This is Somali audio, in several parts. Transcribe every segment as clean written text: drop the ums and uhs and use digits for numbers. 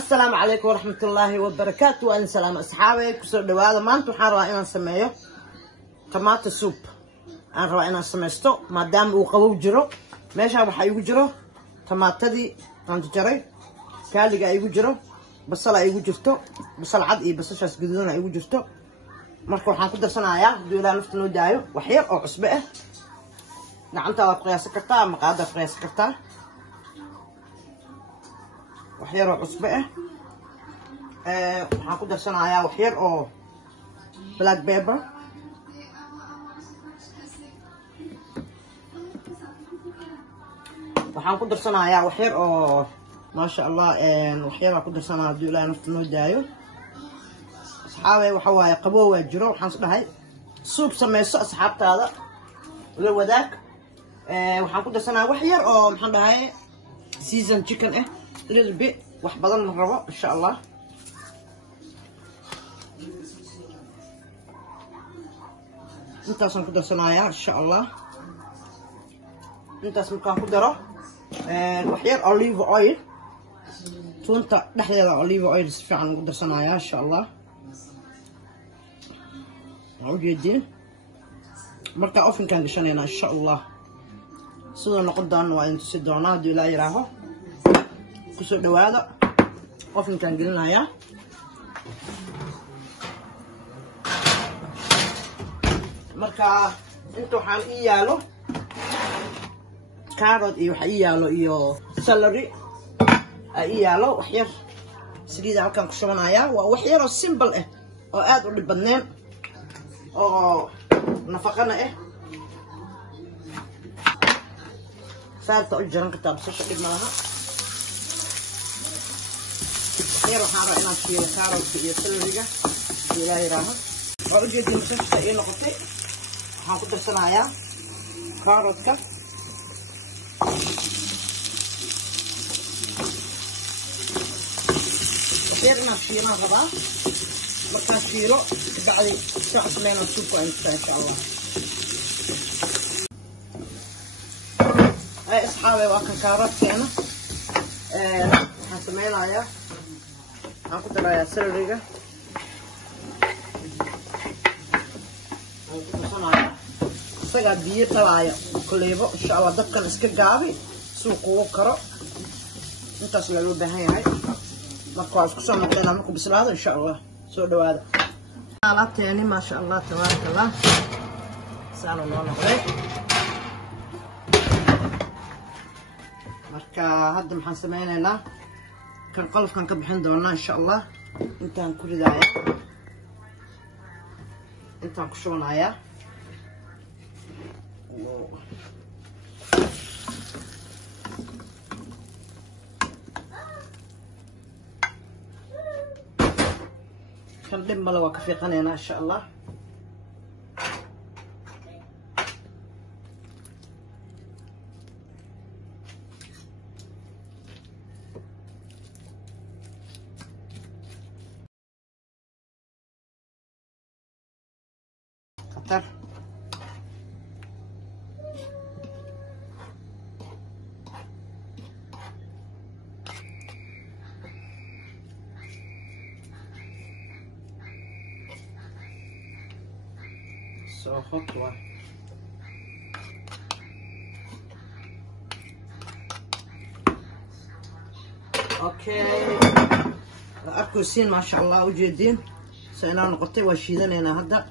السلام عليكم ورحمة الله وبركاته. وأنا سلام أصحابي كسر دواء ما أنتم حارة إنا نسميه طماطة سوب. أنا رأي إنا سميستو ما دام وقوي جرو ماشي أبو حيو جرو طماطة دي عند جري كالي جاي يجرو بصل أيو جرتو بصل عادي بس شاس جديدون أيو جرتو مركو حنقدر صناعة دولا نفتنو دايو وحير أو عصبة نعنت قياس كرتا مقادة قياس كرتا وحير أو عصبة waxaan ku darsanayaa wax yar oo black pepper waxaan ku darsanayaa wax yar oo maasha Allah wax yar ku darsanaa hadii ilaa nafta noo daayo asxaabay waxa waaye qabow waa jiro waxaan isdhahay soup sameyso asxaabtaada la wadaag waxaan ku darsanayaa wax yar oo maxaan dhahay season chicken little bit wax badan ma rabo insha Allah intaasaan ku darsanayaa insha Allah intaas markaan ku daro wax yar olive oil tunta dhexdeeda olive oil si fiican ugu darsanayaa insha Allah waa ujeedin marka ovenkan gashanayna insha Allah sidoo noqon doona waa inta si doona hadii la yiraaho ku soo dhawaada ovenkan gelinayaa marka inta waxaan ii yaalo carrot iyo waxa ii yaalo iyo celery ii yaalo wax yar saliida halkan ku shubanayaa waa wax yar oo simple ah oo aad u dhib badneen oo nafaqana ah saarta u jaran kartaa basasha dhib malaha yar waxaan rabaa inaan shiilo carrot iyo celeryga ilaa yaraaha waa ujeedin basasha ii noqotay waxaan ku darsanayaa carrotka waxyar inaan shiilaan rabaa markaan shiilo kabacdi soo xasmeyna suubka inta insha Allah ay asxaabay waa kan carrotkeena waxaan sameynayaa waxaan ku darayaa celeryga isaga biyo dhalaya kuleebo insha Allah dadkan iska gaabi suuq ugu karo intaas loo baahan yahay marka waa isku soo noqdayna markuu bislaado insha Allah soo dhawaada alaabteeni ma sha Allah tabarakallah saalo loo noqday marka hadda maxaan sameynaynaa kan qalafkan ka bixin doonaa insha Allah intaan ku ridaaya intaan ku shubanayaa kan dhib male waa ka fiiqanaynaa insha Allah khatar so hot one okay أكل ما شاء الله وجدين سينا نقطة وشيدنا هذا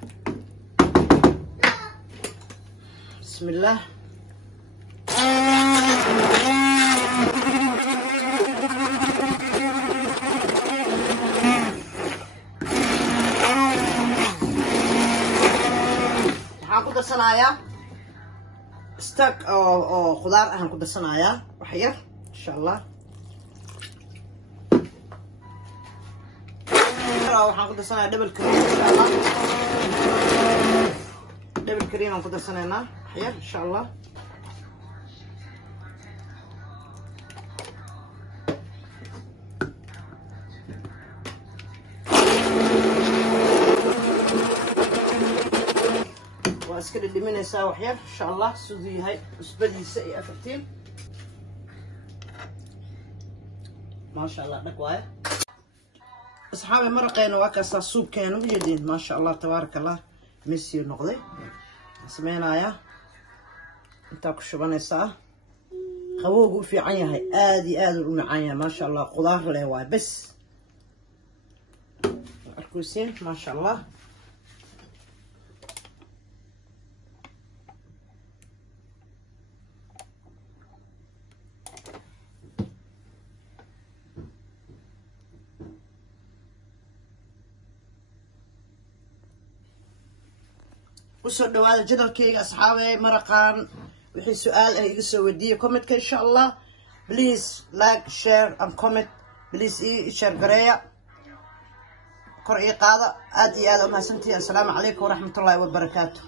بسم الله هنقدر صنايع ستاك أو خضار هنقدر صنايع وحير إن شاء الله هنقدر صنايع دبل كريم إن شاء الله دبل كريم هنقدر صنايعنا وحير إن شاء الله واسكر اللي من يساوي حير ان شاء الله سودي هاي اسبدي سي افتين ما شاء الله دك واي أصحابي مرقين وكاسة سوب كانوا جديد ما شاء الله تبارك الله ميسي نقضي سمينا يا انت كشبانيسا خووق في عينها آدي المعايا ما شاء الله خضار له بس الكوسين ما شاء الله وصلوا هذا جدول كيك أصحابي مرقان وحي سؤال أي سوودية كومنت إن شاء الله بليز لايك شير أند كومنت بليز شير قرية قرية قاضة آدي آدم هسنتي السلام عليكم ورحمة الله وبركاته.